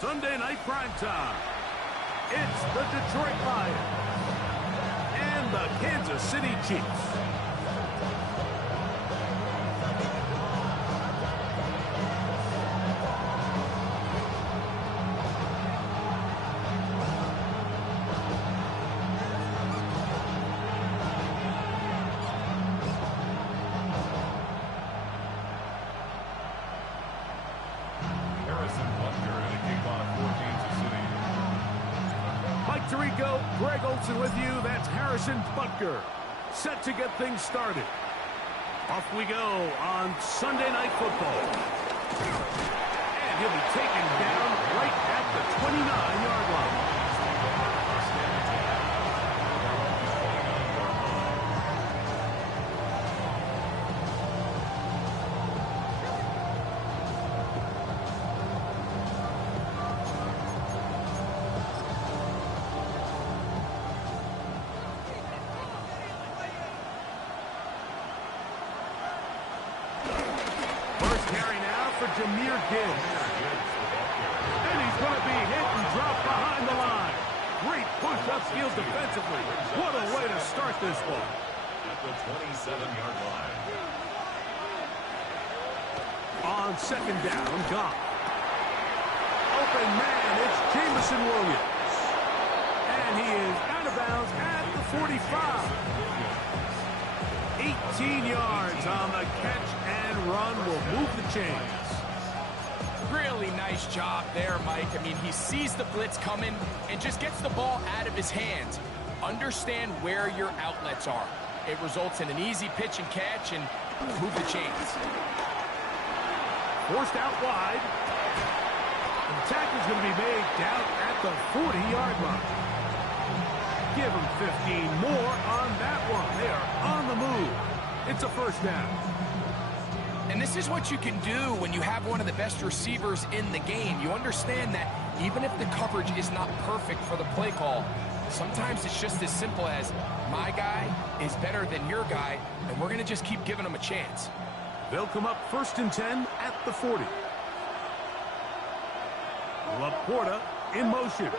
Sunday night primetime. It's the Detroit Lions and the Kansas City Chiefs. Tirico, Greg Olsen with you. That's Harrison Butker, set to get things started. Off we go on Sunday Night Football. And he'll be taken down right at the 29-yard line. Jahmyr Gibbs. And he's going to be hit and dropped behind the line. Great push upfield defensively. What a way to start this one. At the 27-yard line. On second down, Goff. Open man, it's Jameson Williams. And he is out of bounds at the 45. 18 yards on the catch and run will move the chains. Really nice job there, Mike. I mean, he sees the blitz coming and just gets the ball out of his hands. Understand where your outlets are. It results in an easy pitch and catch and move the chains. Forced out wide. The tackle's going to be made down at the 40-yard line. Give him 15 more on that one. They are on the move. It's a first down. And this is what you can do when you have one of the best receivers in the game. You understand that even if the coverage is not perfect for the play call, sometimes it's just as simple as my guy is better than your guy, and we're going to just keep giving him a chance. They'll come up 1st and 10 at the 40. Laporta in motion.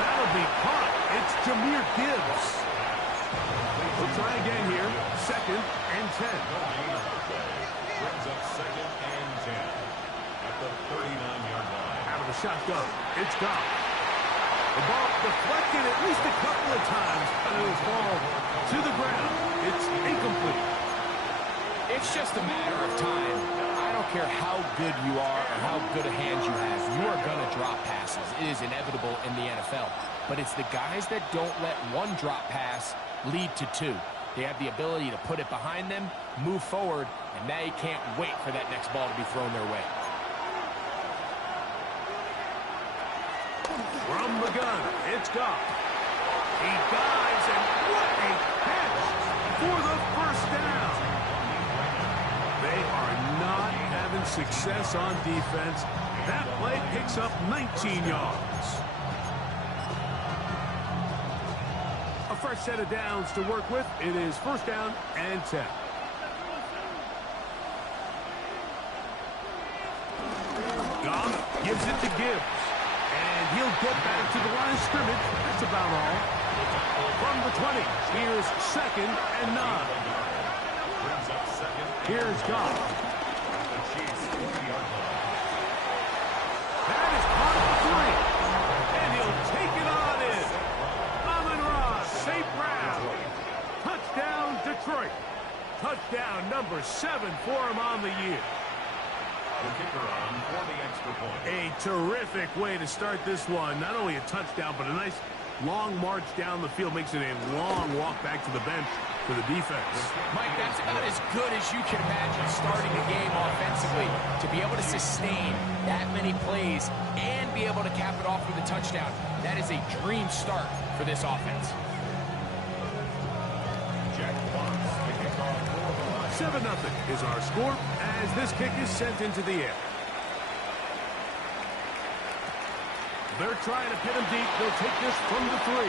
That'll be caught. It's Jahmyr Gibbs. We'll try again here. 2nd and 10. Brings up 2nd and 10 at the 39-yard line. Out of the shotgun, it's Goff. The ball deflected at least a couple of times, but it was ball to the ground. It's incomplete. It's just a matter of time. I don't care how good you are or how good a hand you have. You are going to drop passes. It is inevitable in the NFL. But it's the guys that don't let one drop pass lead to two. They have the ability to put it behind them, move forward, and they can't wait for that next ball to be thrown their way. From the gun, it's Goff. He dives, and what a catch for the first down. They are not having success on defense. That play picks up 19 yards. A fresh set of downs to work with. It is 1st down and 10. Goff gives it to Gibbs. And he'll get back to the line of scrimmage. That's about all. From the 20, here's 2nd and 9. Here's Goff. That is caught at 3. And he'll take it on in. Amon-Ra St. Brown. Touchdown, Detroit. Touchdown number 7 for him on the year. The kicker on for the extra point. A terrific way to start this one. Not only a touchdown, but a nice long march down the field. Makes it a long walk back to the bench for the defense. Mike, that's about as good as you can imagine starting a game offensively. To be able to sustain that many plays and be able to cap it off with a touchdown, that is a dream start for this offense. Jack Watts, the kickoff for the Lions. 7-0 is our score as this kick is sent into the air. They're trying to pin him deep. They'll take this from the 3.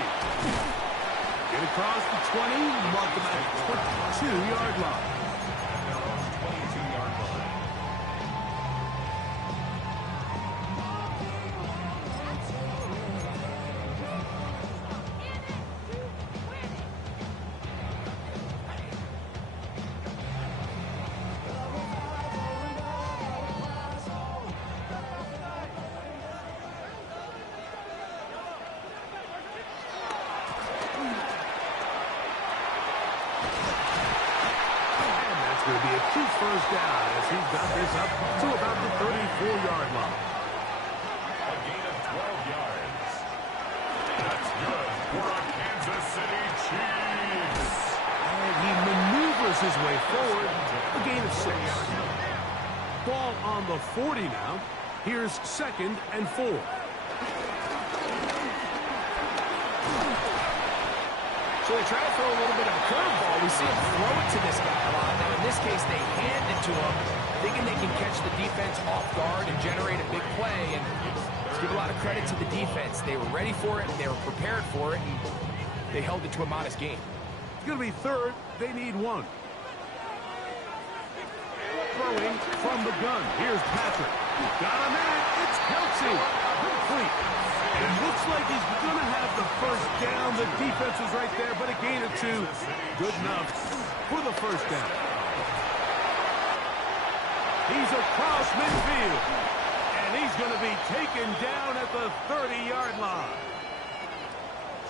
Get across the 20, mark them at the 22-yard line. first down as he's got this up to about the 34-yard line. A gain of 12 yards. That's good for a Kansas City Chiefs. And he maneuvers his way forward. A gain of 6. Ball on the 40 now. Here's 2nd and 4. So they try to throw a little bit of a curveball. We see him throw it to this guy a lot. Now, in this case, they hand it to him, thinking they can catch the defense off guard and generate a big play. And let's give a lot of credit to the defense. They were ready for it, they were prepared for it, and they held it to a modest gain. It's going to be 3rd. They need 1. Throwing from the gun. Here's Patrick. Got a man. It's Kelce. Complete. And it looks like he's going to have the first down. The defense was right there, but a gain of 2. Good enough for the first down. He's across midfield. And he's going to be taken down at the 30-yard line.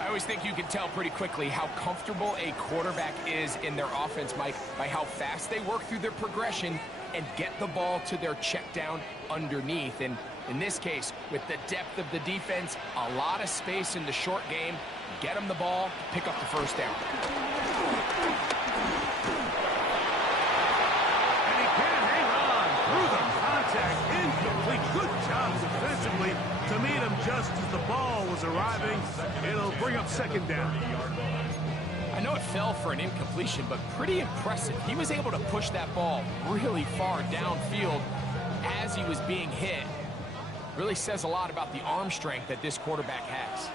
I always think you can tell pretty quickly how comfortable a quarterback is in their offense, Mike, by how fast they work through their progression and get the ball to their check down underneath. And in this case, with the depth of the defense, a lot of space in the short game, get them the ball, pick up the first down. And he can't hang on through the contact. Incomplete. Good job defensively to meet him just as the ball was arriving. It'll bring up 2nd down. I know it fell for an incompletion, but pretty impressive. He was able to push that ball really far downfield as he was being hit. Really says a lot about the arm strength that this quarterback has.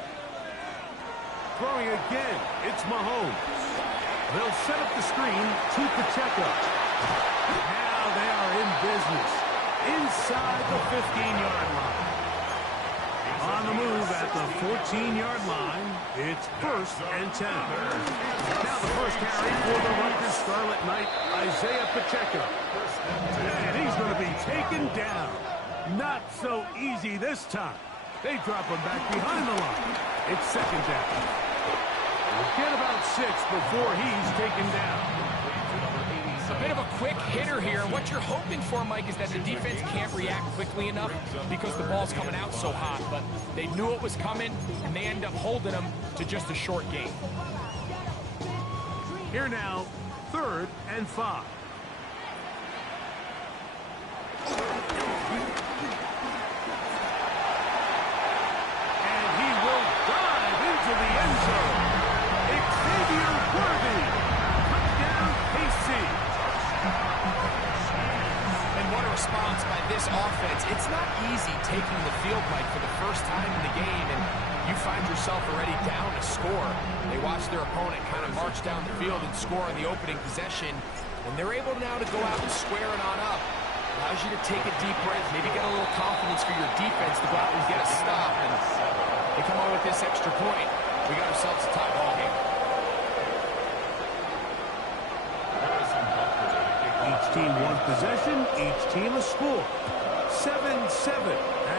Throwing again, it's Mahomes. They'll set up the screen to Pacheco. Now they are in business inside the 15-yard line. On the move at the 14-yard line, it's 1st and 10. Now the first carry for the Rutgers Scarlet Knight, Isaiah Pacheco. And he's going to be taken down. Not so easy this time. They drop him back behind the line. It's 2nd down. We'll get about 6 before he's taken down. A bit of a quick hitter here. What you're hoping for, Mike, is that the defense can't react quickly enough because the ball's coming out so hot. But they knew it was coming, and they end up holding them to just a short gain. Here now, 3rd and 5. And he will dive into the end zone. Xavier Worthy. Touchdown, KC. And what a response by this offense. It's not easy taking the field, Mike, for the first time in the game, and you find yourself already down a score. They watch their opponent kind of march down the field and score on the opening possession, and they're able now to go out and square it on up. Allows you to take a deep breath, maybe get a little confidence for your defense to go out and get a stop, and they come on with this extra point. We got ourselves a tie ball game. Each team one possession, each team a score. 7-7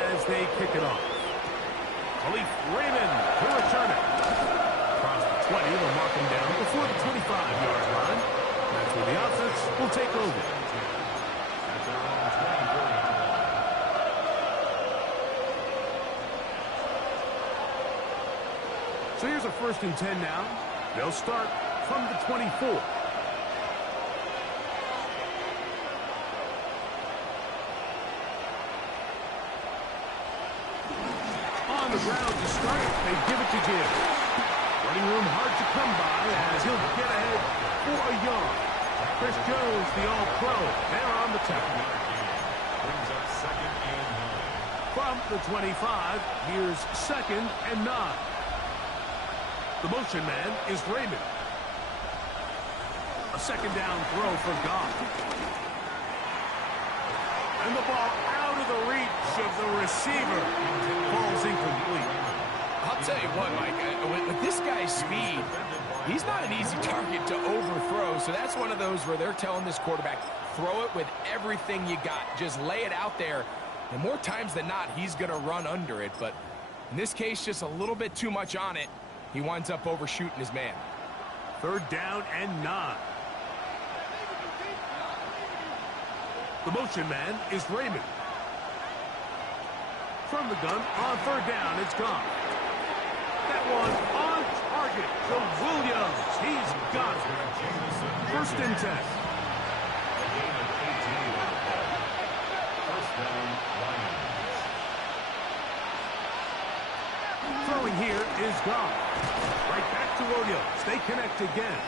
as they kick it off. Khalif Raymond to return it. Across the 20, they'll mark him down before the 25-yard line. That's where the offense will take over. So here's a 1st and 10 now. They'll start from the 24. On the ground to start, they give it to Gibbs. Running room hard to come by as he'll get ahead for a yard. Chris Jones, the All-Pro, they're on the tackle. Brings up 2nd and 9. From the 25, here's 2nd and 9. The motion man is Raymond. A 2nd down throw for Goff. And the ball out of the reach of the receiver. Ball's incomplete. I'll tell you what, Mike, with this guy's speed, he's not an easy target to overthrow. So that's one of those where they're telling this quarterback, throw it with everything you got. Just lay it out there. And more times than not, he's going to run under it. But in this case, just a little bit too much on it. He winds up overshooting his man. 3rd down and 9. The motion man is Raymond. From the gun, on third down, it's gone. That one on target to Williams. He's got it. First and 10. First down, Lions. Throwing here is gone. Right back to Williams. They connect again.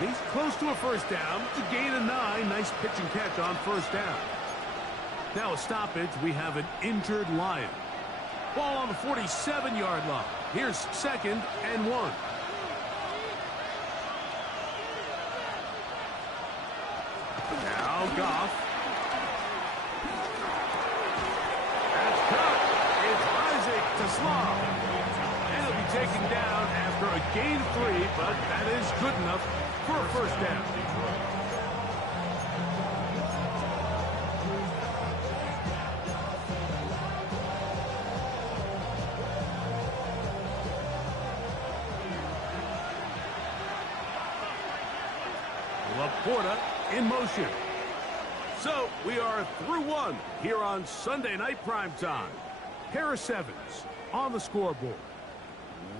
He's close to a first down. To gain a 9. Nice pitch and catch on first down. Now a stoppage. We have an injured Lion. Ball on the 47-yard line. Here's second and 1. Now Goff. That's cut. It's Isaac to Slav. And he'll be taken down after a gain of 3, but that is good enough for a first down. Laporta in motion. So we are through 1 here on Sunday Night Primetime. Harris Evans on the scoreboard.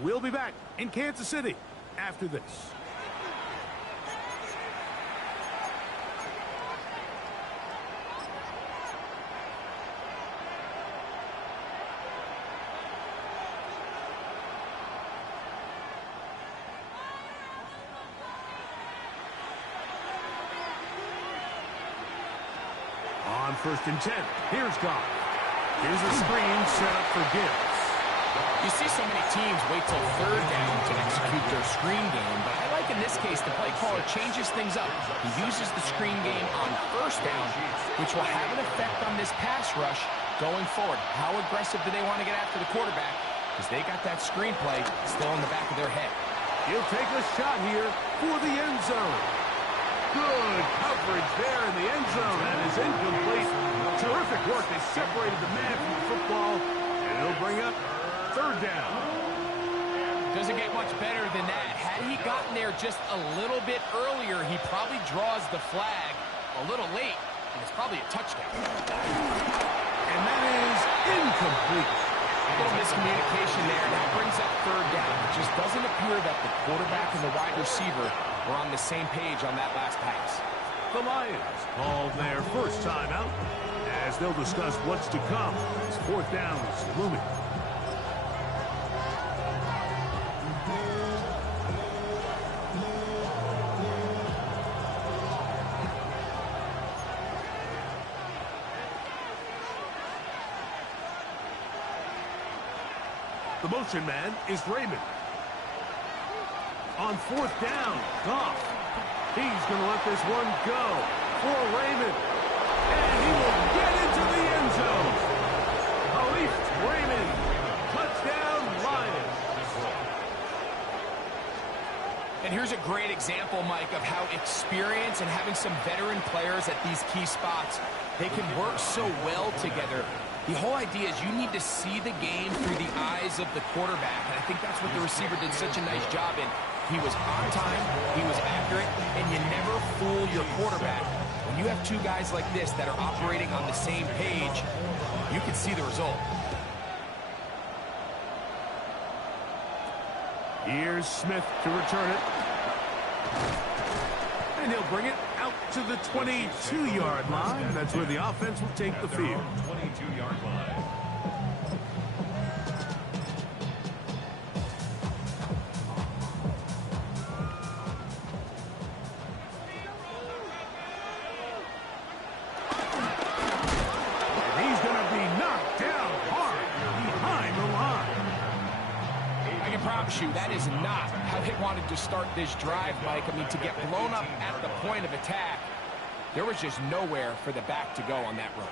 We'll be back in Kansas City after this. On first and 10, here's Goff. Here's a screen set up for Gibbs. You see so many teams wait till third down to execute their screen game, but I like in this case the play caller changes things up. He uses the screen game on first down, which will have an effect on this pass rush going forward. How aggressive do they want to get after the quarterback? Because they got that screen play still in the back of their head. He'll take a shot here for the end zone. Good coverage there in the end zone. That is incomplete. Terrific work. They separated the man from the football, and it'll bring up third down. Doesn't get much better than that. Had he gotten there just a little bit earlier, he probably draws the flag a little late, and it's probably a touchdown. And that is incomplete. A little miscommunication there, and that brings up third down. It just doesn't appear that the quarterback and the wide receiver were on the same page on that last pass. The Lions called their first timeout as they'll discuss what's to come as fourth down is looming. The motion man is Raymond. On fourth down, Goff. He's going to let this one go for Raymond. And he will get into the end zone. Khalif Raymond. Touchdown, Lions. And here's a great example, Mike, of how experience and having some veteran players at these key spots, they can work so well together. The whole idea is you need to see the game through the eyes of the quarterback, and I think that's what the receiver did such a nice job in. He was on time, he was accurate, and you never fool your quarterback. When you have two guys like this that are operating on the same page, you can see the result. Here's Smith to return it. And he'll bring it out to the 22-yard line. That's where the offense will take the field. 22-yard line. And he's going to be knocked down hard behind the line. I can promise you that is not how he wanted to start this drive, Mike. I mean, to get blown up at the point of attack, there was just nowhere for the back to go on that run.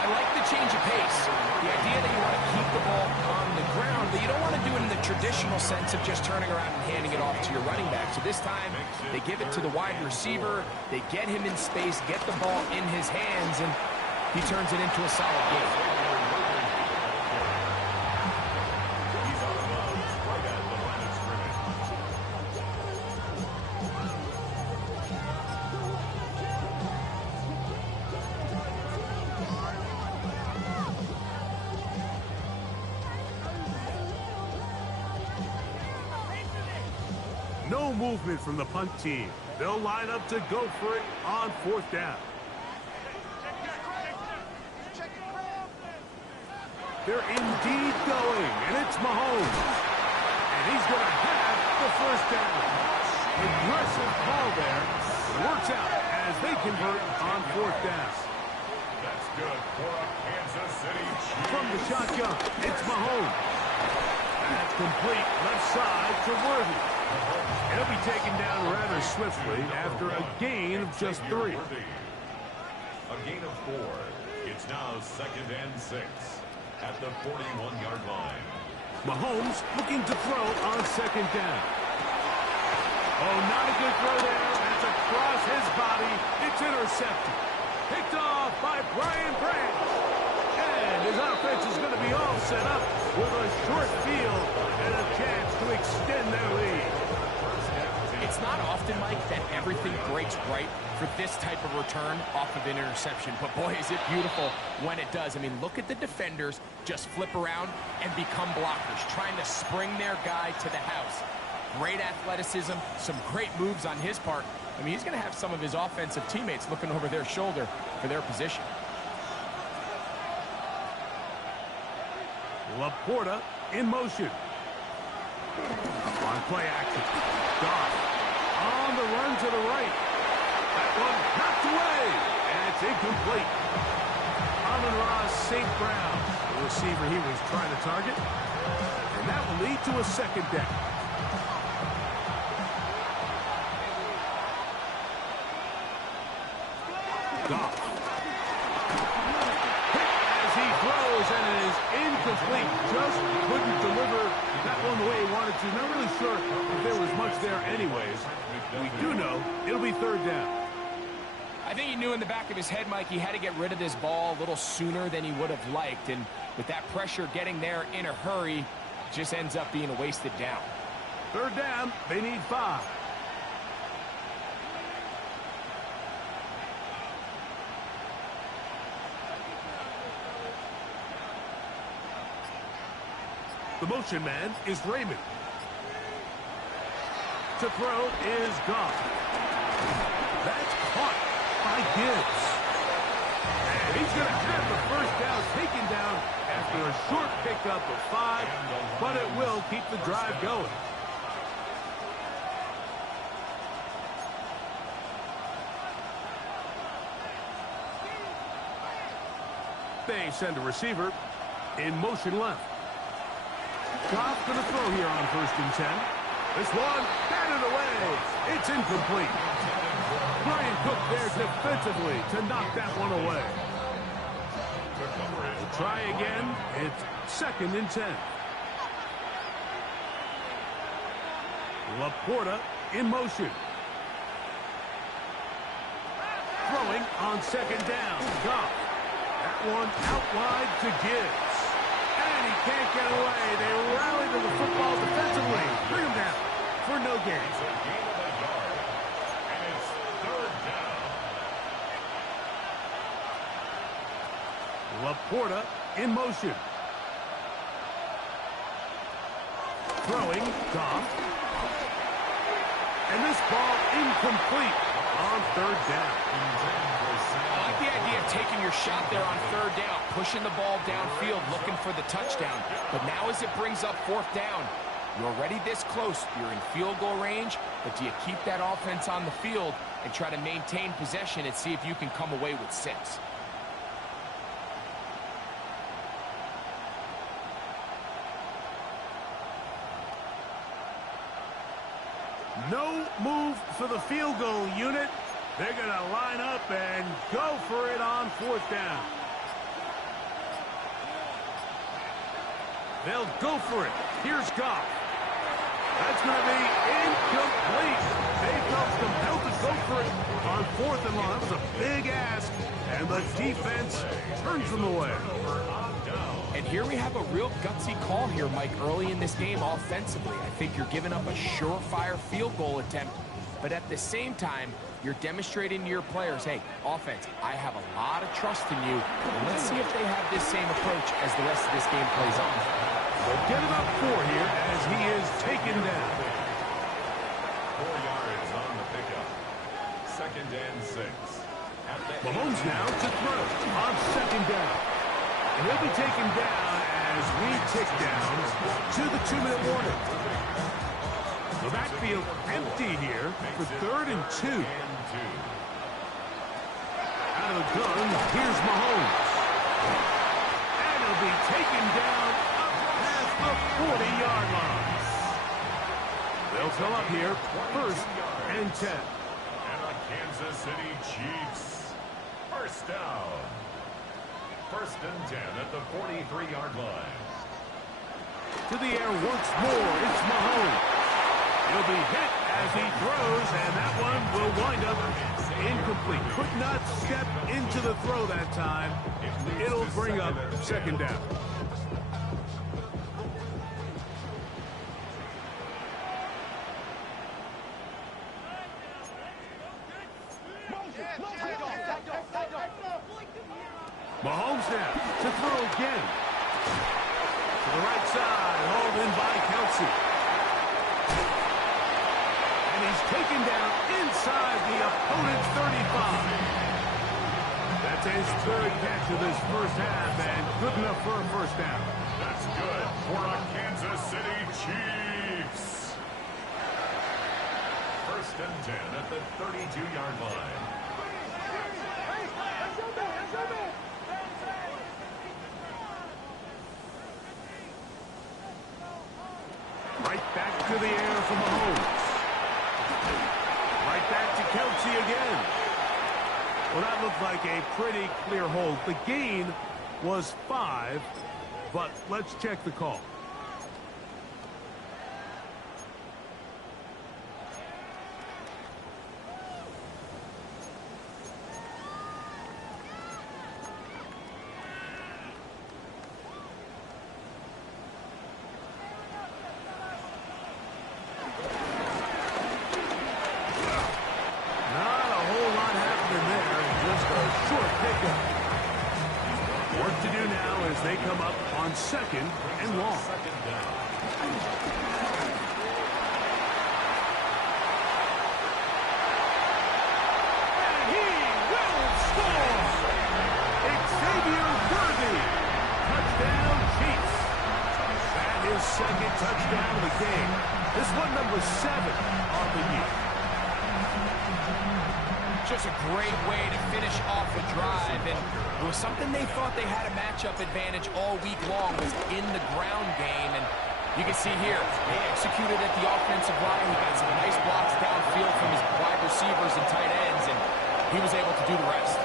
I like the change of pace. The idea that you want to keep the ball on the ground, but you don't want to do it in the traditional sense of just turning around and handing it off to your running back. So this time, they give it to the wide receiver. They get him in space, get the ball in his hands, and he turns it into a solid game. He's out of bounds right at the line of scrimmage. no movement from the punt team. They'll line up to go for it on 4th down. They're indeed going, and it's Mahomes. And he's going to have the 1st down. Aggressive call there. Works out as they convert on 4th down. That's good for a Kansas City Chiefs. From the shotgun, it's Mahomes. That's complete left side to Worthy. He'll be taken down rather swiftly after a gain of just 3. A gain of 4. It's now 2nd and 6 at the 41-yard line. Mahomes looking to throw on 2nd down. Oh, not a good throw there. That's across his body. It's intercepted. Picked off by Brian Branch. And his offense is going to be all set up with a short field and a chance to extend their lead. It's not often, Mike, that everything breaks right for this type of return off of an interception. But, boy, is it beautiful when it does. I mean, look at the defenders just flip around and become blockers, trying to spring their guy to the house. Great athleticism, some great moves on his part. I mean, he's going to have some of his offensive teammates looking over their shoulder for their position. Laporta in motion. On play action. Goff on the run to the right. That one knocked away. And it's incomplete. Amon-Ra St. Brown, the receiver he was trying to target. And that will lead to a 2nd down. Goff. Hit as he throws, and it is incomplete. Just couldn't deliver that one the way he wanted to. Not really sure if there was much there anyways. We do know it'll be 3rd down. I think he knew in the back of his head, Mike, he had to get rid of this ball a little sooner than he would have liked. And with that pressure getting there in a hurry, just ends up being a wasted down. 3rd down, they need 5. The motion man is Raymond. To throw is Goff. That's caught by Gibbs. And he's going to have the 1st down taken down after a short pickup of 5, but it will keep the drive going. They send a receiver in motion left. Goff going to throw here on 1st and 10. This one batted away. It's incomplete. Brian Cook there defensively to knock that one away. We'll try again. It's 2nd and 10. Laporta in motion. Throwing on 2nd down. Goff. That one out wide to Gibbs. And he can't get away. They rally to the football defensively. Bring him down for no gain. It's a gain of a yard. And it's 3rd down. Laporta in motion. Throwing, Goff. And this ball incomplete on 3rd down. I like the idea of taking your shot there on 3rd down, pushing the ball downfield, looking for the touchdown. But now as it brings up 4th down, you're already this close. You're in field goal range, but do you keep that offense on the field and try to maintain possession and see if you can come away with 6? No move for the field goal unit. They're going to line up and go for it on 4th down. They'll go for it. Here's Goff. That's going to be incomplete. They felt compelled to go for it on 4th and long. That was a big ask, and the defense turns them away. And here we have a real gutsy call here, Mike, early in this game offensively. I think you're giving up a surefire field goal attempt, but at the same time, you're demonstrating to your players, hey, offense, I have a lot of trust in you, and let's see if they have this same approach as the rest of this game plays on. They'll get it up 4 here as he is taken down. Mahomes now to throw on second down. And he'll be taken down as we tick down to the 2-minute warning. The backfield empty here for 3rd and 2. Out of the gun, here's Mahomes. And he'll be taken down up past the 40-yard line. They'll come up here, 1st and 10. And the Kansas City Chiefs. First down. 1st and 10 at the 43-yard line. To the air once more, it's Mahomes. He'll be hit as he throws, and that one will wind up incomplete. Could not step into the throw that time. It'll bring up 2nd down. Mahomes now to throw again. To the right side, hauled in by Kelce. And he's taken down inside the opponent's 35. That's his 3rd catch of this first half, and good enough for a 1st down. That's good for a Kansas City Chiefs. 1st and 10 at the 32-yard line. Right back to the air for Mahomes. Right back to Kelce again. Well, that looked like a pretty clear hold. The gain was 5, but let's check the call. Work to do now as they come up on 2nd and long. And he will score! Xavier Worthy. Touchdown, Chiefs. And his 2nd touchdown of the game. This one number 7 on the year. Just a great way to finish off a drive, and it was something they thought they had a matchup advantage all week long, was in the ground game, and you can see here, they executed at the offensive line. He got some nice blocks downfield from his wide receivers and tight ends, and he was able to do the rest.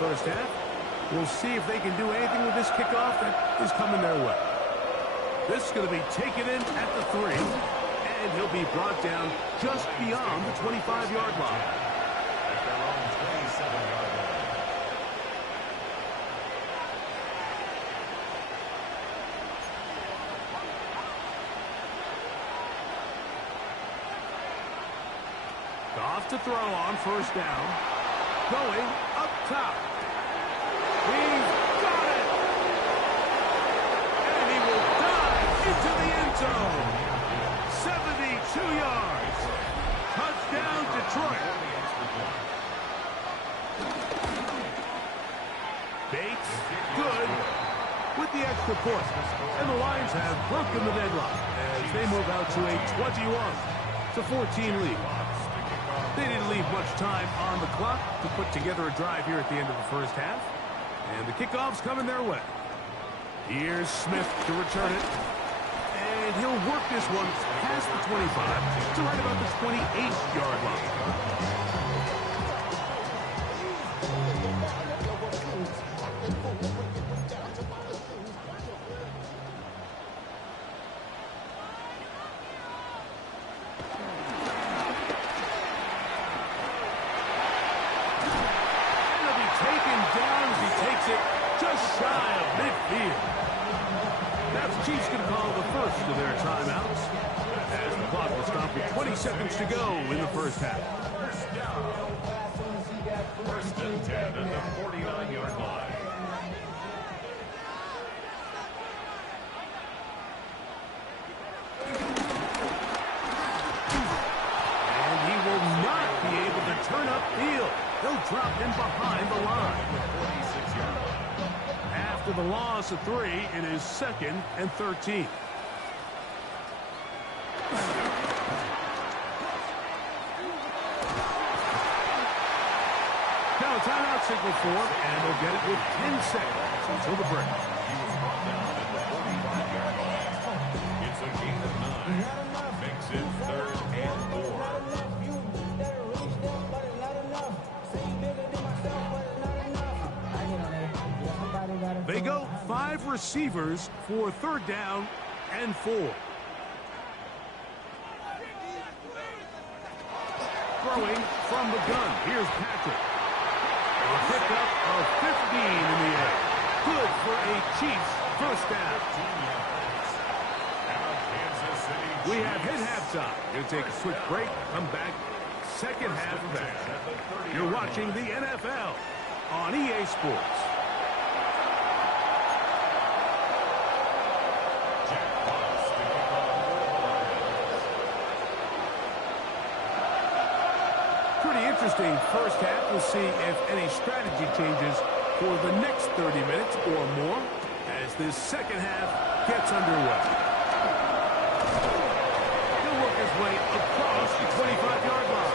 First half. We'll see if they can do anything with this kickoff that is coming their way. This is going to be taken in at the 3, and he'll be brought down just beyond the 25-yard line. At their own 27-yard line. Goff to throw on 1st down. Going up top. He's got it! And he will dive into the end zone. 72 yards. Touchdown, Detroit. Bates, good, with the extra point. And the Lions have broken the deadlock as they move out to a 21-14 lead. They didn't leave much time on the clock to put together a drive here at the end of the first half. And the kickoff's coming their way. Here's Smith to return it. And he'll work this one past the 25 to right about the 28-yard line. Just shy of midfield. Now the Chiefs going to call the first of their timeouts. As the clock will stop with 20 seconds to go in the first half. First and 10 at the 49-yard line. And he will not be able to turn upfield. They'll drop him behind the line. After the loss of 3, it is 2nd and 13. Now a timeout signal for him, and they'll get it with 10 seconds until the break. He was brought down at the 45-yard line. It's a gain of 9. Makes it 3rd and 4. They go 5 receivers for 3rd down and 4. Throwing from the gun. Here's Patrick. A pickup of 15 in the air. Good for a Chiefs first down. We have hit halftime. We'll take a quick break. Come back. Second half of action. You're watching the NFL on EA Sports. Pretty interesting first half. We'll see if any strategy changes for the next 30 minutes or more as this second half gets underway. He'll work his way across the 25-yard line.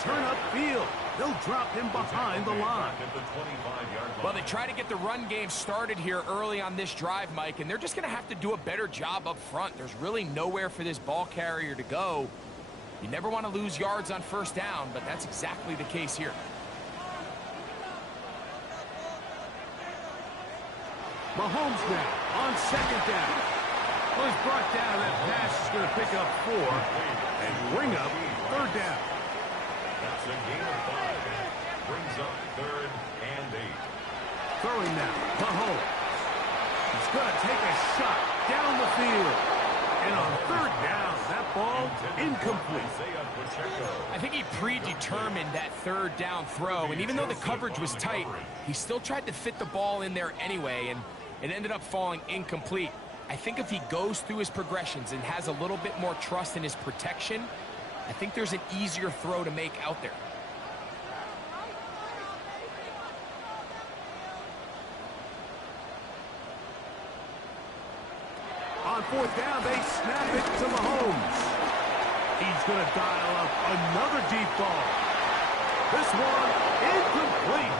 Turn upfield. They'll drop him behind the line. Well, they try to get the run game started here early on this drive, Mike, and they're just going to have to do a better job up front. There's really nowhere for this ball carrier to go. You never want to lose yards on first down, but that's exactly the case here. Mahomes now on 2nd down. Well, he's brought down. That pass is going to pick up 4 and bring up 3rd down. That's a gain of 5. Brings up 3rd and 8. Throwing now, Mahomes. He's going to take a shot down the field. And on 3rd down, that ball incomplete. I think he predetermined that 3rd down throw, and even though the coverage was tight, he still tried to fit the ball in there anyway, and it ended up falling incomplete. I think if he goes through his progressions and has a little bit more trust in his protection, I think there's an easier throw to make out there. On 4th down, they snap it to Mahomes. He's going to dial up another deep ball. This one incomplete.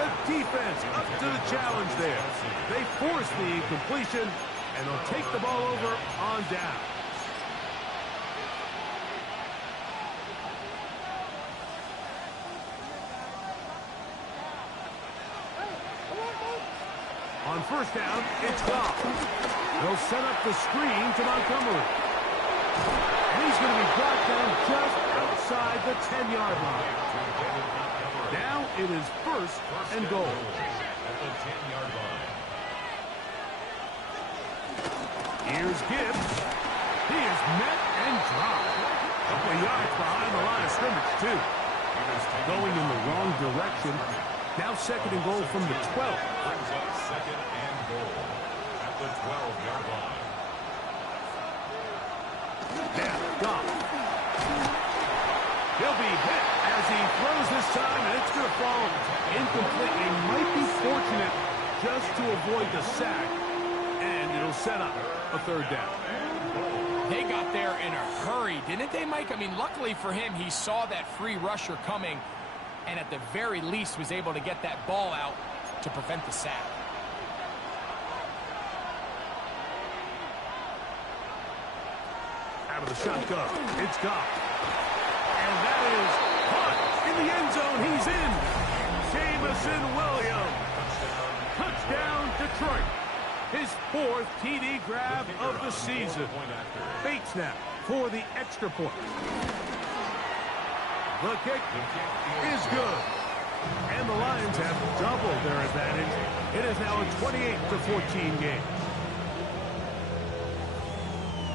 The defense up to the challenge there. They force the incompletion, and they'll take the ball over on down. On 1st down, it's Goff. They'll set up the screen to Montgomery. And he's going to be brought down just outside the 10-yard line. Now it is 1st and goal. Here's Gibbs. He is met and dropped. A couple of yards behind the line of scrimmage, too. Going in the wrong direction. Now 2nd and goal from the 12. Brings up 2nd and goal at the 12-yard line. Now, Goff. He'll be hit as he throws this time, and it's going to fall incomplete. They might be fortunate just to avoid the sack, and it'll set up a 3rd down. They got there in a hurry, didn't they, Mike? I mean, luckily for him, he saw that free rusher coming, and at the very least was able to get that ball out to prevent the sack. Out of the shotgun, it's Goff. And that is caught in the end zone. He's in. Jameson Williams. Touchdown, Detroit. His 4th TD grab of the season. Bates now for the extra point. The kick is good. And the Lions have doubled their advantage. It is now a 28-14 game.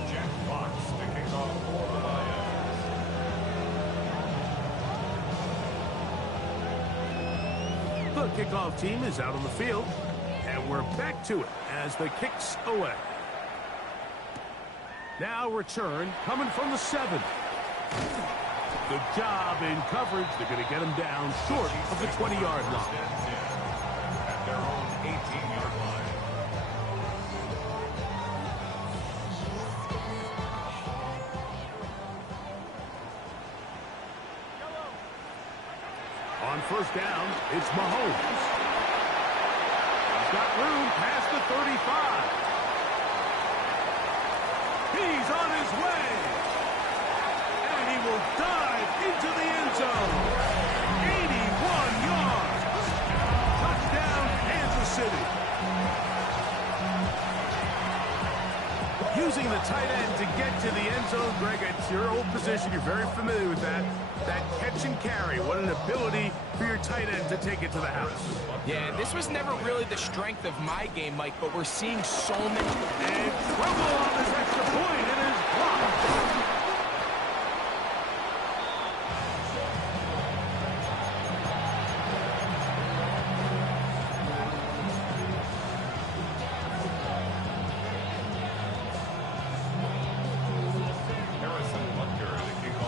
Jack Fox to kick off for the Lions. The kickoff team is out on the field. And we're back to it as the kick's away. Now return coming from the 7. Good job in coverage. They're going to get him down short of the 20-yard line. At their own 18-yard line. On first down, it's Mahomes. Got room past the 35. He's on his way. And he will dive into the end zone. 81 yards. Touchdown, Kansas City. Using the tight end to get to the end zone, Greg, it's your old position. You're very familiar with that. That catch and carry. What an ability for your tight end to take it to the house. Yeah, this was never really the strength of my game, Mike, but we're seeing so many. And trouble on this extra point. It is blocked.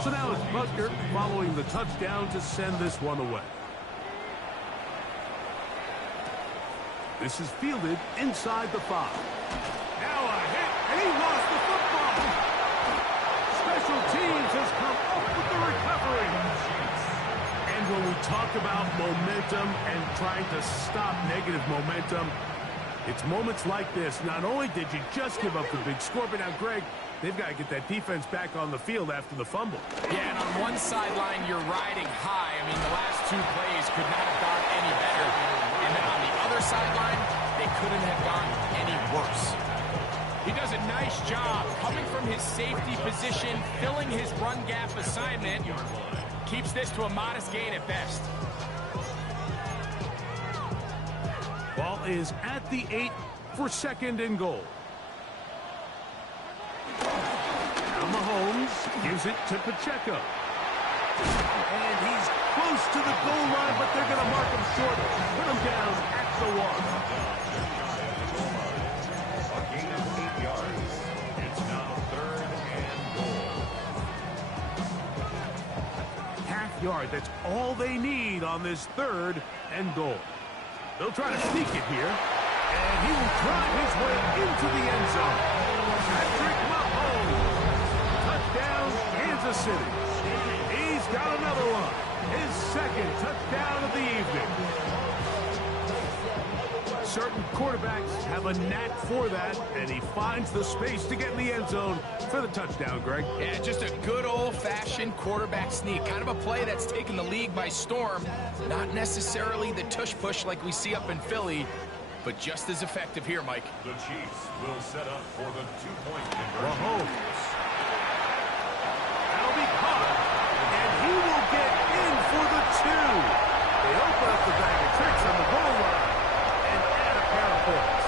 So now it's Butker following the touchdown to send this one away. This is fielded inside the 5. Now a hit, and he lost the football. Special teams has come up with the recovery. And when we talk about momentum and trying to stop negative momentum, it's moments like this. Not only did you just give up the big score, but now, Greg, they've got to get that defense back on the field after the fumble. Yeah, and on one sideline, you're riding high. I mean, the last 2 plays could not have gone any better. And then on the other sideline, they couldn't have gone any worse. He does a nice job coming from his safety position, filling his run gap assignment. Keeps this to a modest gain at best. Ball is at the 8 for 2nd and goal. Now Mahomes gives it to Pacheco. And he's close to the goal line, but they're going to mark him short. Put him down at the 1. A gain of 8 yards. It's now 3rd and goal. Half yard, that's all they need on this 3rd and goal. They'll try to sneak it here. And he will drive his way into the end zone. Patrick Mahomes. Touchdown, Kansas City. He's got another one. His 2nd touchdown of the evening. Certain quarterbacks have a knack for that, and he finds the space to get in the end zone for the touchdown, Greg. Yeah, just a good old-fashioned quarterback sneak. Kind of a play that's taken the league by storm. Not necessarily the tush-push like we see up in Philly, but just as effective here, Mike. The Chiefs will set up for the 2-point conversion. Mahomes. That'll be caught, and he will get in for the 2. They open up the bag of tricks on the goal line and add a pair of points.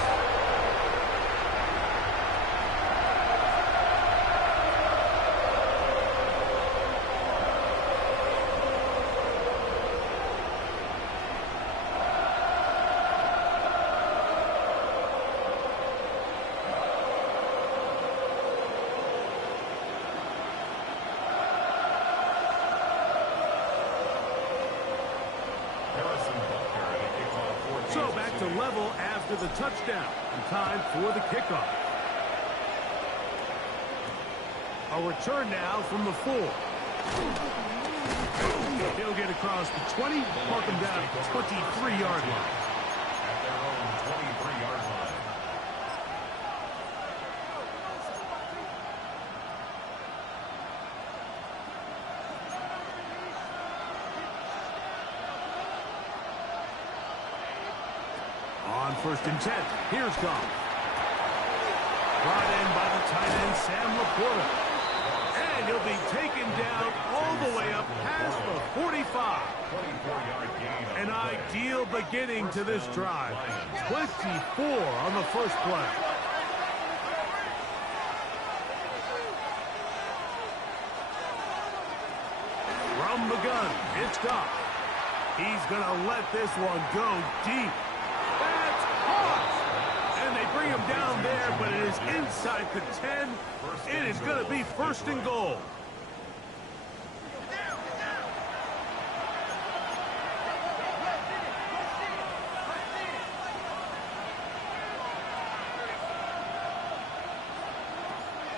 So back to level after the touchdown. And time for the kickoff. A return now from the 4. He'll get across the 20, mark him down at the 23-yard line. At their own 23-yard line. first and 10. Here's Goff. Brought in by the tight end, Sam Laporta. And he'll be taken down all the way up past the 45. An ideal beginning to this drive. 24 on the first play. From the gun, it's Goff. He's going to let this one go deep. That's caught! And they bring him down there, but it is inside the 10. It is going to be first and goal.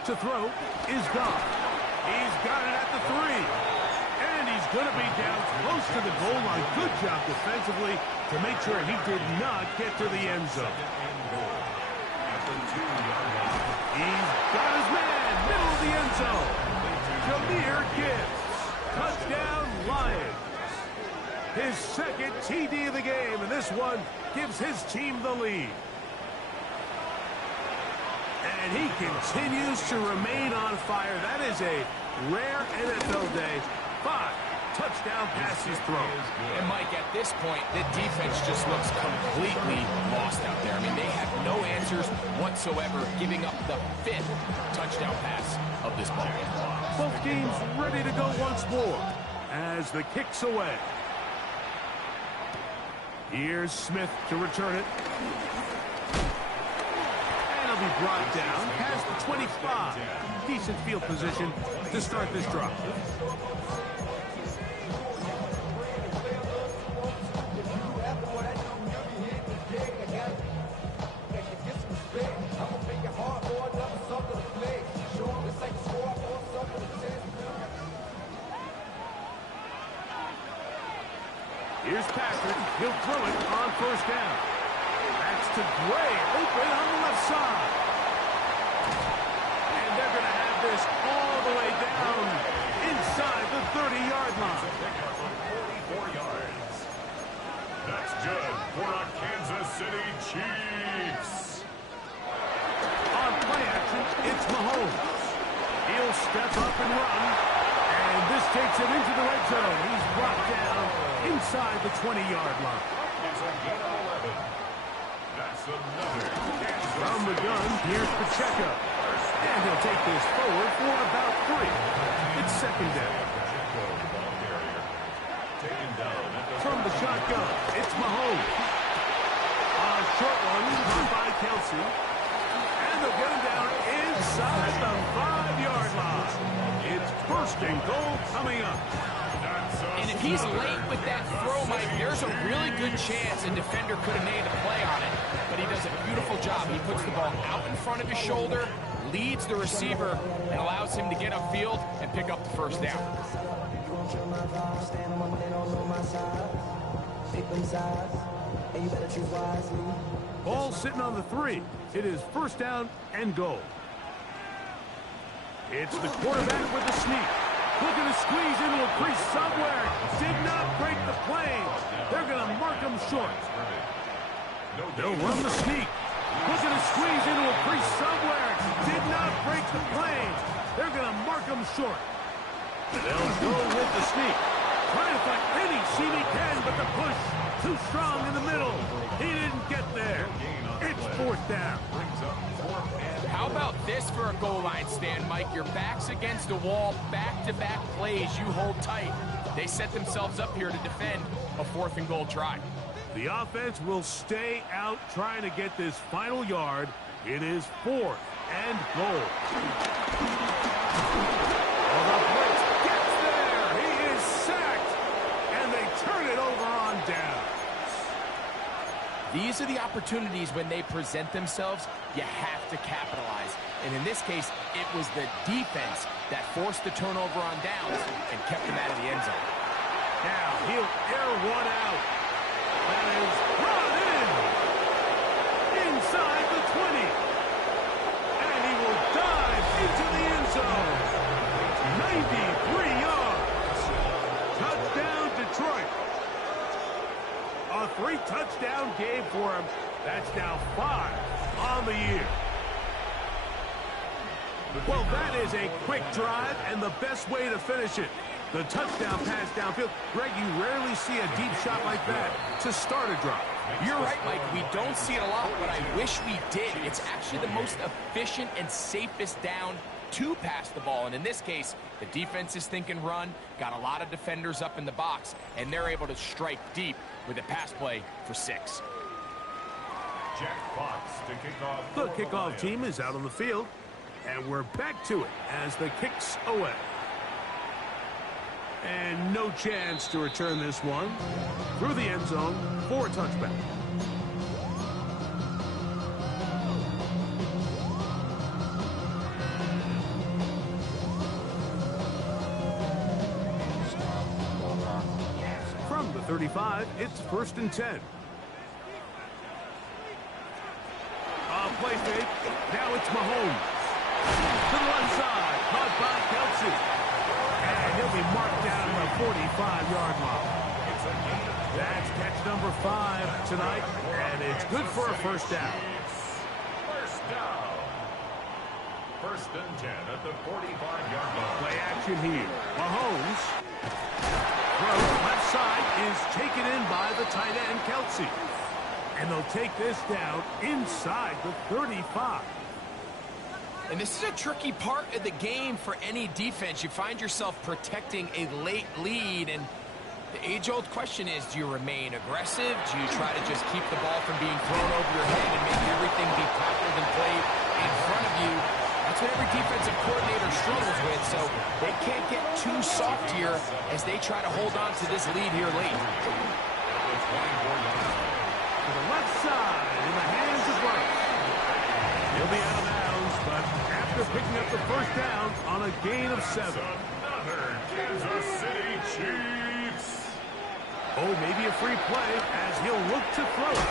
To throw is Goff. He's got it at the 3. And he's going to be down close to the goal line. Good job defensively to make sure he did not get to the end zone. He's got his man, middle of the end zone. Jahmyr Gibbs, touchdown Lions. His second TD of the game, and this one gives his team the lead. And he continues to remain on fire. That is a rare NFL day. 5 touchdown passes thrown. And Mike, at this point, the defense just looks completely lost out there. I mean, they have no answers whatsoever, giving up the 5th touchdown pass of this ball game. Both teams ready to go once more as the kick's away. Here's Smith to return it. And he'll be brought down past the 25. Decent field position to start this drive. Here's Patrick. He'll throw it on first down. That's to Gray, open on the left side. And they're going to have this all the way down inside the 30-yard line. 44 yards. That's good for a Kansas City Chiefs. On play action, it's Mahomes. He'll step up and run. And this takes him into the red zone. He's brought down inside the 20-yard line. It's a gain of 11. That's another Kansas From the gun, here's Pacheco. And he'll take this forward for about 3. It's second down. From the shotgun, it's Mahomes. A short one caught by Kelsey. And they'll get him down inside the 5-yard line. It's first and goal coming up. And if he's late with that throw, Mike, there's a really good chance a defender could have made a play on it. But he does a beautiful job. He puts the ball out in front of his shoulder, leads the receiver, and allows him to get upfield and pick up the first down. Ball sitting on the 3. It is first down and goal. It's the quarterback with the sneak. Looking to squeeze into a crease somewhere. Did not break the plane. They're going to mark him short. They'll run the sneak. Looking to squeeze into a crease somewhere. Did not break the plane. They're going to mark him short. They'll go with the sneak. Trying to find any seam he can, but the push too strong in the middle. He didn't get there. It's fourth down. How about this for a goal line stand, Mike? Your back's against a wall, back-to-back plays. You hold tight. They set themselves up here to defend a 4th and goal try. The offense will stay out trying to get this final yard. It is 4th and goal. Oh, the blitz gets there. He is sacked. And they turn it over on down. These are the opportunities when they present themselves, you have to capitalize. And in this case, it was the defense that forced the turnover on downs and kept them out of the end zone. Now he'll air one out. That is brought in. Inside the 20. And he will dive into the end zone. 93 yards. Touchdown, Detroit. A 3-touchdown game for him. That's now 5 on the year. Well, that is a quick drive and the best way to finish it. The touchdown pass downfield. Greg, you rarely see a deep shot like that to start a drive. You're right, Mike. We don't see it a lot, but I wish we did. It's actually the most efficient and safest down to pass the ball. And in this case, the defense is thinking run, got a lot of defenders up in the box, and they're able to strike deep with a pass play for 6. Jack Fox to kick off. The kickoff team is out on the field, and we're back to it as the kick's away. And no chance to return this one through the end zone for a touchback. From the 35, it's 1st and 10. Play fake. Now it's Mahomes. To the left side. Caught by Kelce. And he'll be marked down at the 45-yard line. That's catch number 5 tonight, and it's good for a first down. First down. 1st and 10 at the 45-yard line. Play action here. Mahomes. Throw left side is taken in by the tight end, Kelce. And they'll take this down inside the 35. And this is a tricky part of the game for any defense. You find yourself protecting a late lead, and the age-old question is, do you remain aggressive? Do you try to just keep the ball from being thrown over your head and make everything be tackled and played in front of you? That's what every defensive coordinator struggles with, so they can't get too soft here as they try to hold on to this lead here late. To the left side in the hands of Rice. He'll be out of bounds, but after picking up the first down on a gain of 7. Another Kansas City Chiefs. Oh, maybe a free play as he'll look to throw it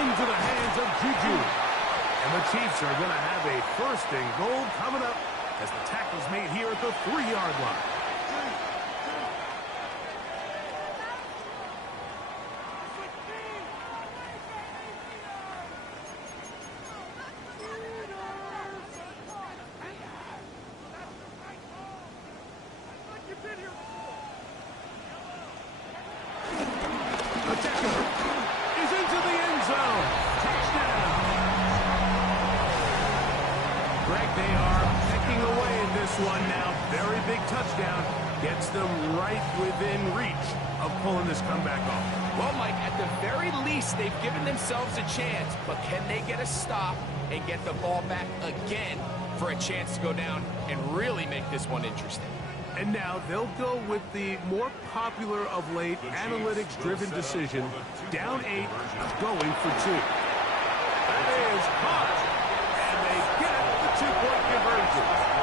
into the hands of Juju. And the Chiefs are going to have a 1st and goal coming up as the tackle's made here at the 3-yard line. One now, very big touchdown, gets them right within reach of pulling this comeback off. Well, Mike, at the very least, they've given themselves a chance, but can they get a stop and get the ball back again for a chance to go down and really make this one interesting? And now they'll go with the more popular of late analytics-driven decision, down 8, going for 2. That is caught, and they get the 2-point conversion.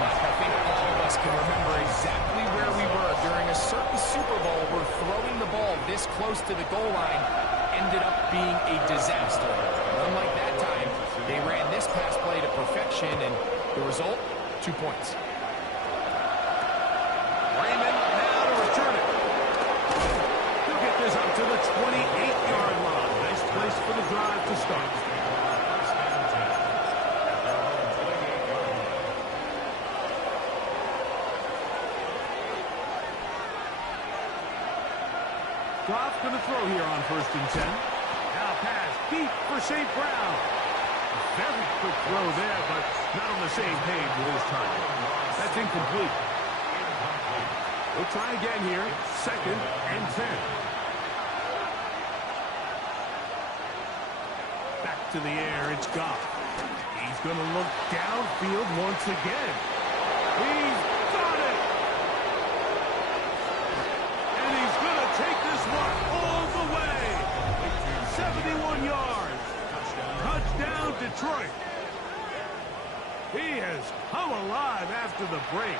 I think all of us can remember exactly where we were during a certain Super Bowl where throwing the ball this close to the goal line ended up being a disaster. Unlike that time, they ran this pass play to perfection, and the result, 2 points. Raymond now to return it. He'll get this up to the 28-yard line. Nice place for the drive to start. Goff going to throw here on 1st and 10. Now pass deep for St. Brown. Very quick throw there, but not on the same page with his target. That's incomplete. We'll try again here. 2nd and 10. Back to the air, it's Goff. He's going to look downfield once again. He's got it! And he's going to take this one all the way. 71 yards. Touchdown, Detroit. He has come alive after the break.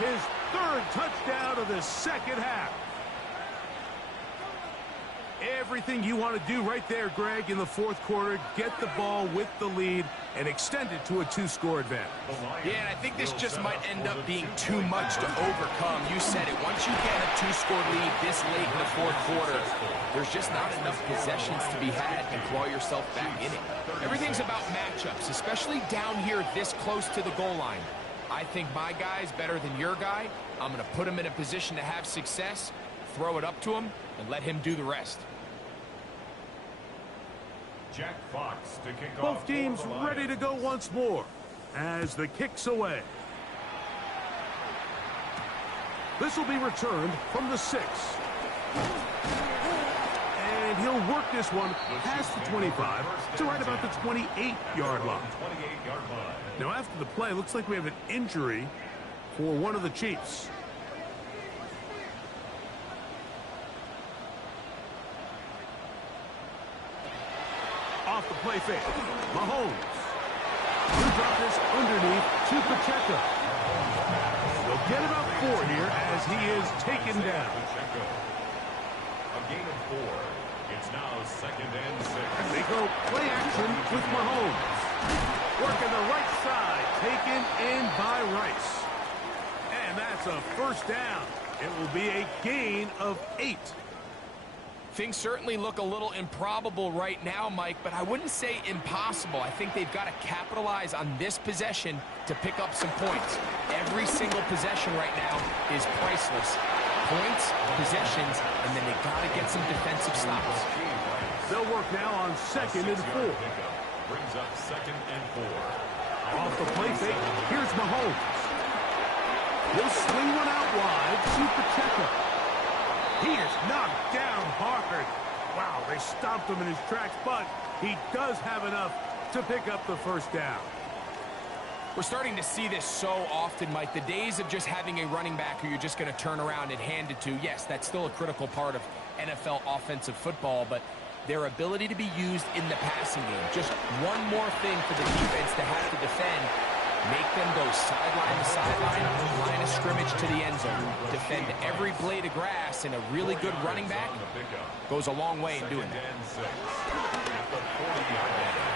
His 3rd touchdown of the second half. Everything you want to do right there, Greg, in the fourth quarter. Get the ball with the lead and extend it to a 2-score advantage. Yeah, and I think this just might end up being too much to overcome. You said it. Once you get a 2-score lead this late in the fourth quarter, there's just not enough possessions to be had to claw yourself back in it. Everything's about matchups, especially down here this close to the goal line. I think my guy's better than your guy. I'm going to put him in a position to have success, throw it up to him, and let him do the rest. Jack Fox to kick off. Both teams ready to go once more as the kick's away. This will be returned from the 6. And he'll work this one past the 25 to right about the 28-yard line. Now after the play, looks like we have an injury for one of the Chiefs. Off the play fake, Mahomes. He'll drop this underneath to Pacheco. They'll get about 4 here as he is taken down. A gain of 4. It's now 2nd and 6. They go play action with Mahomes. Working the right side, taken in by Rice. And that's a first down. It will be a gain of 8. Things certainly look a little improbable right now, Mike, but I wouldn't say impossible. I think they've got to capitalize on this possession to pick up some points. Every single possession right now is priceless. Points, possessions, and then they've got to get some defensive stops. They'll work now on 2nd and 4. Brings up 2nd and 4. Off the play fake, here's Mahomes. He'll swing one out wide to Pacheco. He is knocked down hard. Wow, they stopped him in his tracks, but he does have enough to pick up the first down. We're starting to see this so often, Mike. The days of just having a running back who you're just going to turn around and hand it to, yes, that's still a critical part of NFL offensive football, but their ability to be used in the passing game, just one more thing for the defense to have to defend. Make them go sideline to sideline, line of scrimmage to the end zone. Defend every blade of grass, and a really good running back goes a long way in doing that.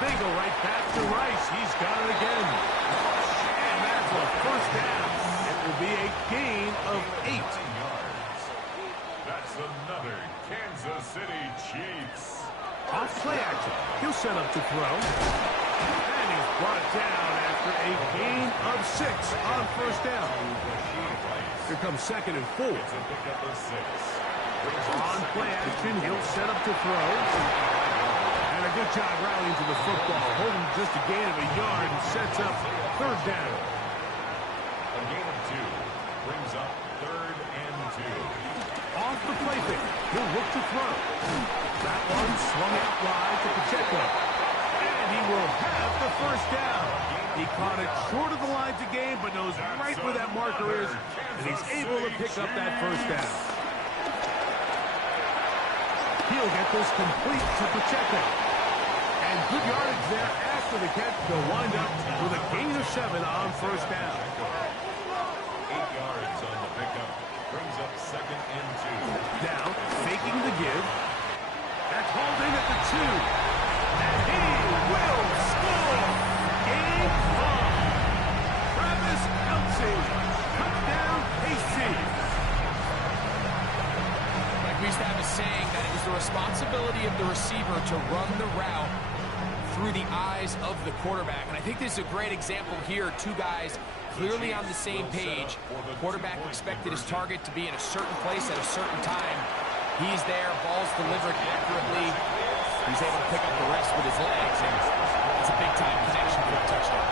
They go right back to Rice. He's got it again. And that's a first down. It will be a gain of 8. That's another Kansas City Chiefs. Off play action. He'll set up to throw. And he's brought down after a gain of 6 on first down. Here comes 2nd and 4. On play action, he'll set up to throw. And a good job rallying to the football. Holding just a gain of a yard and sets up 3rd down. A gain of 2 brings up 3rd and 2. Off the play fake, he'll look to throw. That one swung out wide to Pacheco. And he will have the first down. He caught it short of the lines of game, but knows right where that marker is, and he's able to pick up that first down. He'll get this complete to Pacheco. And good yardage there after the catch. They'll wind up with a gain of 7 on first down. 8 yards on the pickup. Brings up 2nd and 2. Now, faking the give. That's hauled in at the 2. And he will score! Game on! Travis Kelce, touchdown KC. Like we used to have a saying that it was the responsibility of the receiver to run the route through the eyes of the quarterback. And I think this is a great example here. 2 guys clearly on the same page. The quarterback expected his target to be in a certain place at a certain time. He's there, ball's delivered accurately. He's able to pick up the rest with his legs, and it's a big-time connection for the touchdown.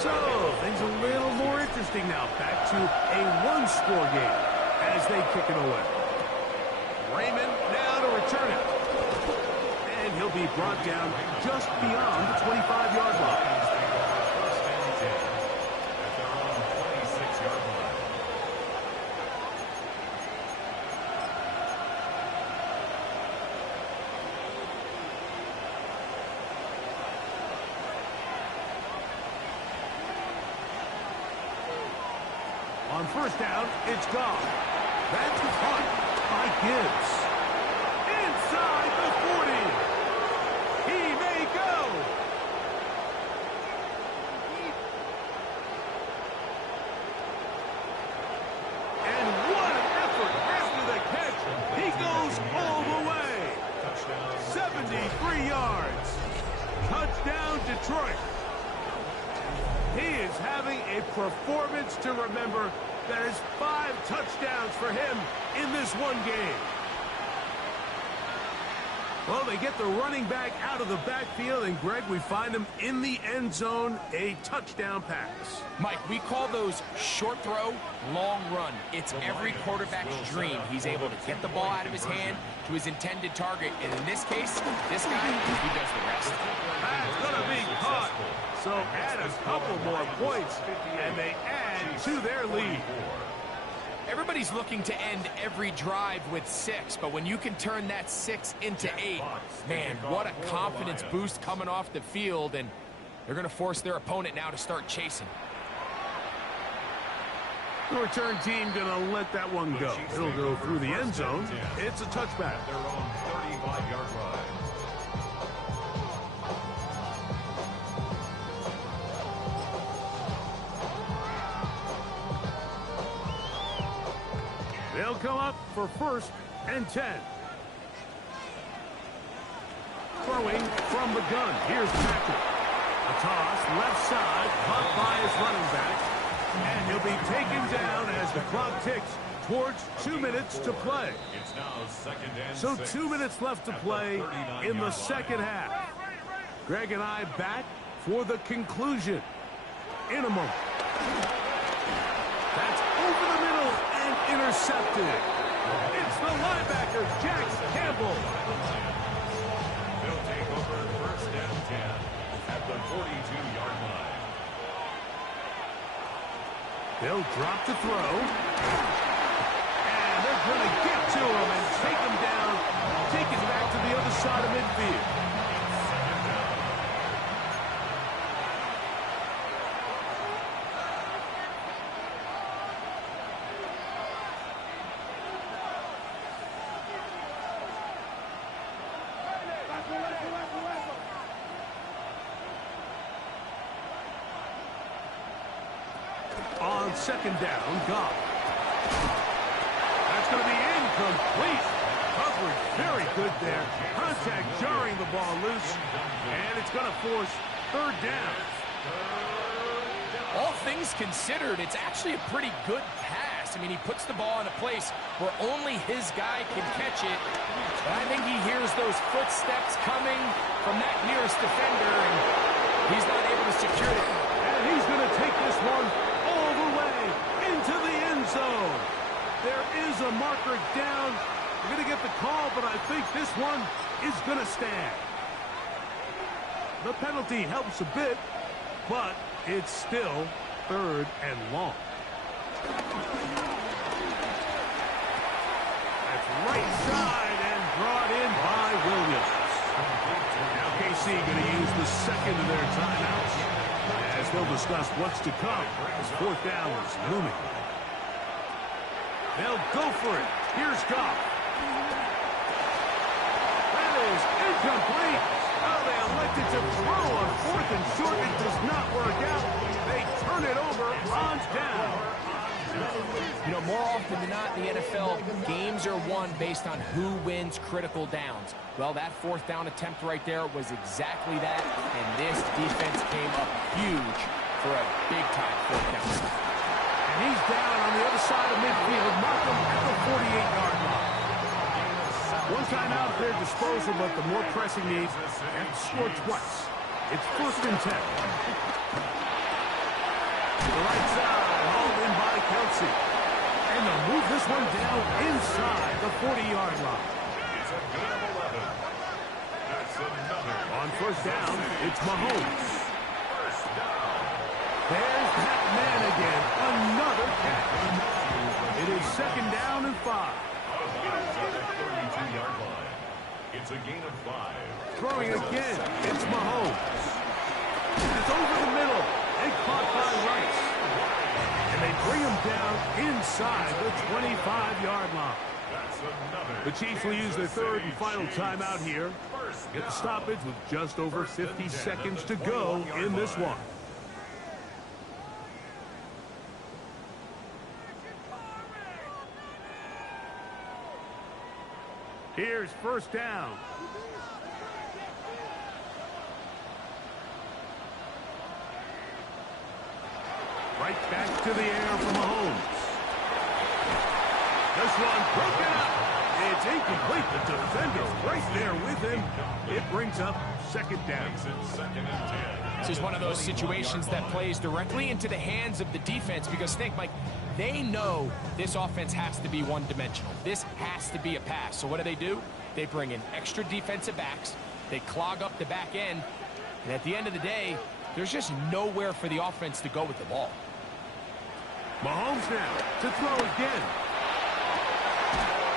So, things a little more interesting now. Back to a 1-score game as they kick it away. Raymond now to return it. And he'll be brought down just beyond the 25-yard line. First and 10 at their own 26-yard line. On first down, it's gone. That's caught by Gibbs. Inside the 40. He may go. And what an effort after the catch. He goes all the way. 73 yards. Touchdown, Detroit. He is having a performance to remember. There's 5 touchdowns for him in this one game. Well, they get the running back out of the backfield, and Greg, we find him in the end zone, a touchdown pass. Mike, we call those short throw, long run. It's every quarterback's dream. He's able to get the ball out of his hand to his intended target, and in this case, this guy, he does the rest. That's going to be caught. So add a couple more points, and they add to their lead. Everybody's looking to end every drive with 6, but when you can turn that 6 into 8, man, what a confidence boost coming off the field, and they're going to force their opponent now to start chasing. The return team going to let that one go. It'll go through the end zone. It's a touchback. Their own 35-yard line. They'll come up for 1st and 10. Throwing from the gun. Here's Patrick. A toss, left side, caught by his running back. And he'll be taken down as the clock ticks towards 2 minutes to play. It's now 2nd and 6. So 2 minutes left to play in the second half. Greg and I back for the conclusion in a moment. That's over the middle and intercepted. It's the linebacker, Jack Campbell. They'll take over 1st and 10 at the 42-yard line. They'll drop to throw. And they're going to get to him and take him down, take it back to the other side of midfield. On 2nd down, Goff. That's going to be incomplete. Coverage very good there. Contact jarring the ball loose. And it's going to force 3rd down. All things considered, it's actually a pretty good pass. I mean, he puts the ball in a place where only his guy can catch it. But I think he hears those footsteps coming from that nearest defender, and he's not able to secure it. And he's going to take this one all the way into the end zone. There is a marker down. We're going to get the call, but I think this one is going to stand. The penalty helps a bit, but it's still 3rd and long. That's right side and brought in by Williams. Now KC going to use the second of their timeouts as they'll discuss what's to come as 4th down is looming. They'll go for it. Here's Goff. That is incomplete. Oh, they elected to throw on 4th and short. It does not work out. They turn it over on down. You know, more often than not in the NFL, games are won based on who wins critical downs. Well, that 4th down attempt right there was exactly that, and this defense came up huge for a big-time 4th down. And he's down on the other side of midfield. Markham at the 48-yard line. One time out at their disposal, but the more pressing needs have to score twice. It's 1st and 10. To the right side, hauled in by Kelsey. And they'll move this one down inside the 40-yard line. It's a good 11. That's another. On 1st down, it's Mahomes. 1st down. There's that man again. Another catch. It is 2nd down and 5. It's at the 32-yard line. It's a gain of 5. Throwing again. It's Mahomes. It's over the middle. And caught by Rice. And they bring him down inside the 25-yard line. The Chiefs will use their third and final timeout here. Get the stoppage with just over 50 seconds to go in this one. Here's first down. Right back to the air for Mahomes. This one broken up. It's incomplete. The defender right there with him. It brings up second down. This is one of those situations that plays directly into the hands of the defense because think, Mike, they know this offense has to be one-dimensional. This has to be a pass. So what do? They bring in extra defensive backs. They clog up the back end. And at the end of the day, there's just nowhere for the offense to go with the ball. Mahomes now to throw again.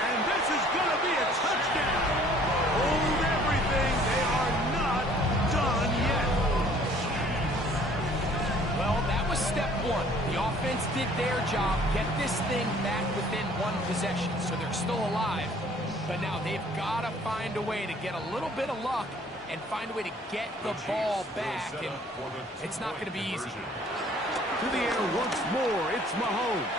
And this is going to be a touchdown. Hold everything. They are not done yet. Well, that was step one. The offense did their job, get this thing back within one possession, so they're still alive. But now they've got to find a way to get a little bit of luck and find a way to get the ball back, and it's not going to be easy. To the air once more, it's Mahomes.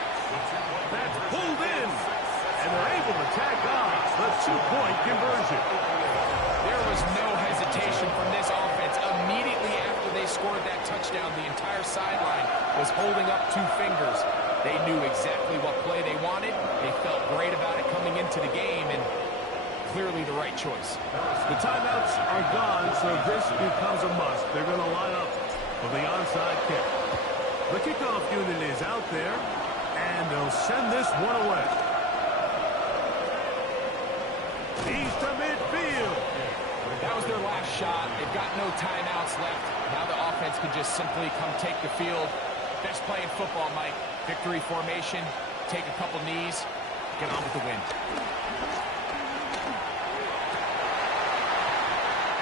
That's pulled in, and they're able to tack on the two-point conversion. There was no hesitation from this offense. Immediately after they scored that touchdown, the entire sideline was holding up two fingers. They knew exactly what play they wanted. They felt great about it coming into the game, and clearly the right choice. The timeouts are gone, so this becomes a must. They're going to line up for the onside kick. The kickoff unit is out there, and they'll send this one away. He's to midfield. That was their last shot. They've got no timeouts left. Now the offense can just simply come take the field. Best play in football, Mike. Victory formation, take a couple knees, get on with the win.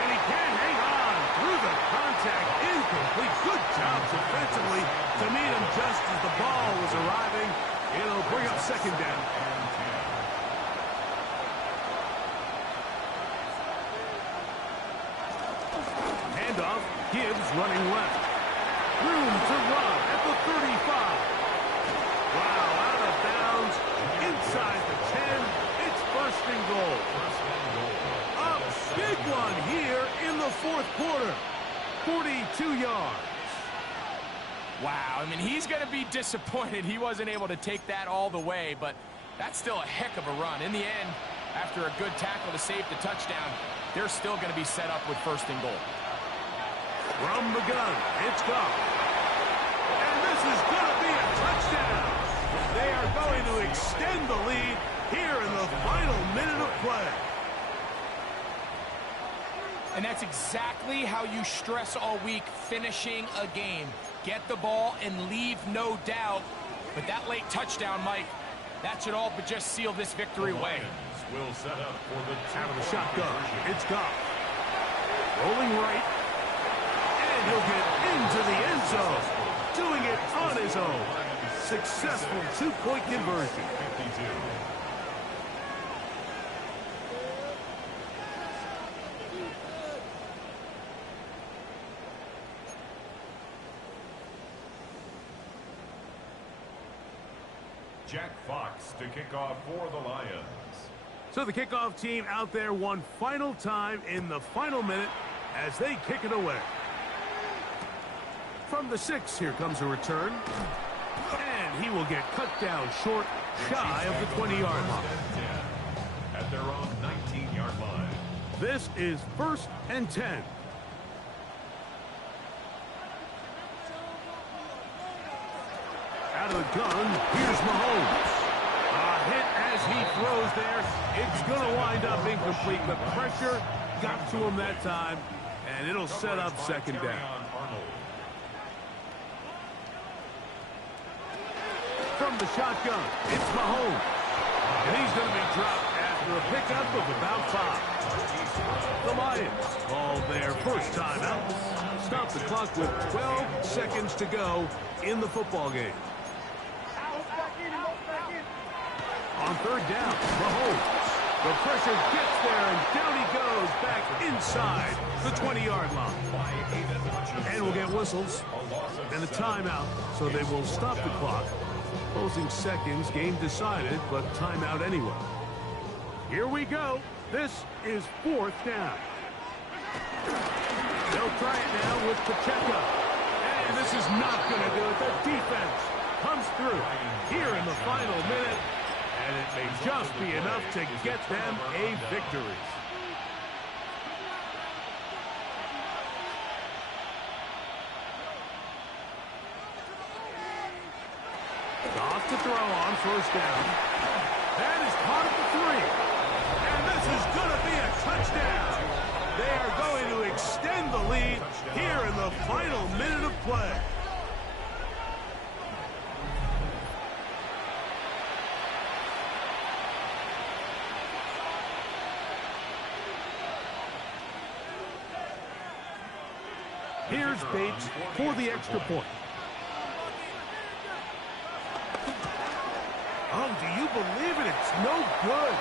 And he can hang on through the contact. Incomplete. Good job defensively to meet him just as the ball was arriving. It'll bring up second down. Handoff. Gibbs running left. Room to run at the 35. Wow, out of bounds. Inside the 10. It's first and goal. A big one here in the fourth quarter. 42 yards. Wow, I mean, he's going to be disappointed he wasn't able to take that all the way, but that's still a heck of a run. In the end, after a good tackle to save the touchdown, they're still going to be set up with first and goal. From the gun, it's gone. And this is going to be a touchdown. They are going to extend the lead here in the final minute of play. And that's exactly how you stress all week, finishing a game. Get the ball and leave no doubt. But that late touchdown, Mike, that should all but just seal this victory away. Will set up for the out of the shotgun. It's Goff. Rolling right. And he'll get into the end zone. Doing it on his own. Successful two-point conversion. 52. Jack Fox to kick off for the Lions. So the kickoff team out there one final time in the final minute as they kick it away. From the 6, here comes a return. And he will get cut down short, shy of the 20-yard line. At their own 19-yard line. This is 1st and 10. Out of the gun, here's Mahomes. A hit as he throws there. It's going to wind up incomplete. The pressure got to him that time, and it'll set up second down. From the shotgun, it's Mahomes. And he's going to be dropped after a pickup of about 5. The Lions call their first time out. Stop the clock with 12 seconds to go in the football game. On third down, Mahomes. The pressure gets there, and down he goes back inside the 20-yard line. And we'll get whistles and a timeout, so they will stop the clock. Closing seconds, game decided, but timeout anyway. Here we go. This is fourth down. They'll try it now with Pacheco. And this is not going to do it. The defense comes through here in the final minute. And it may just be enough to get them a victory. Off to throw on first down. That is caught at the 3. And this is going to be a touchdown. They are going to extend the lead here in the final minute of play. Here's Bates for the extra point. Oh, do you believe it? It's no good.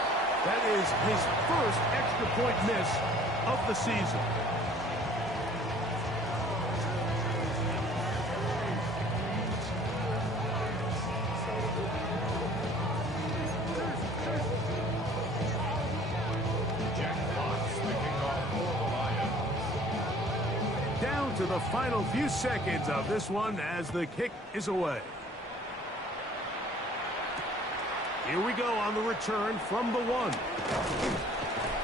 That is his first extra point miss of the season. Down to the final few seconds of this one as the kick is away. Here we go on the return from the 1.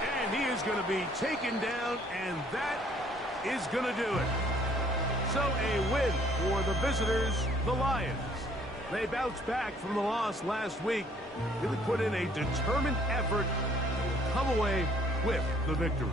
And he is going to be taken down, and that is going to do it. So a win for the visitors, the Lions. They bounced back from the loss last week, really put in a determined effort, come away with the victory.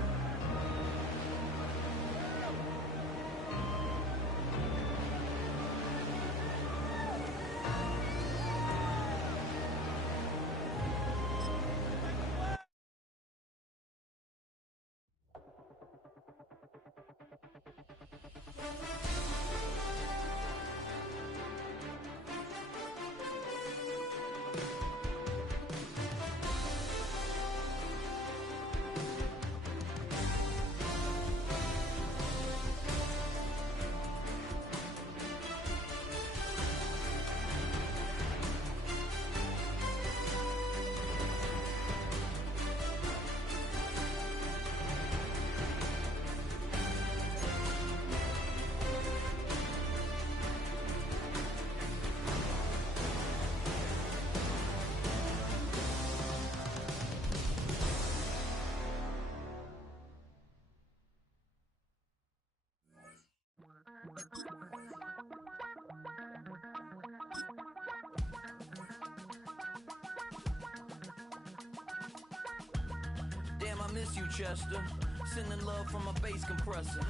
Damn, I miss you, Chester. Sending love from a bass compressor.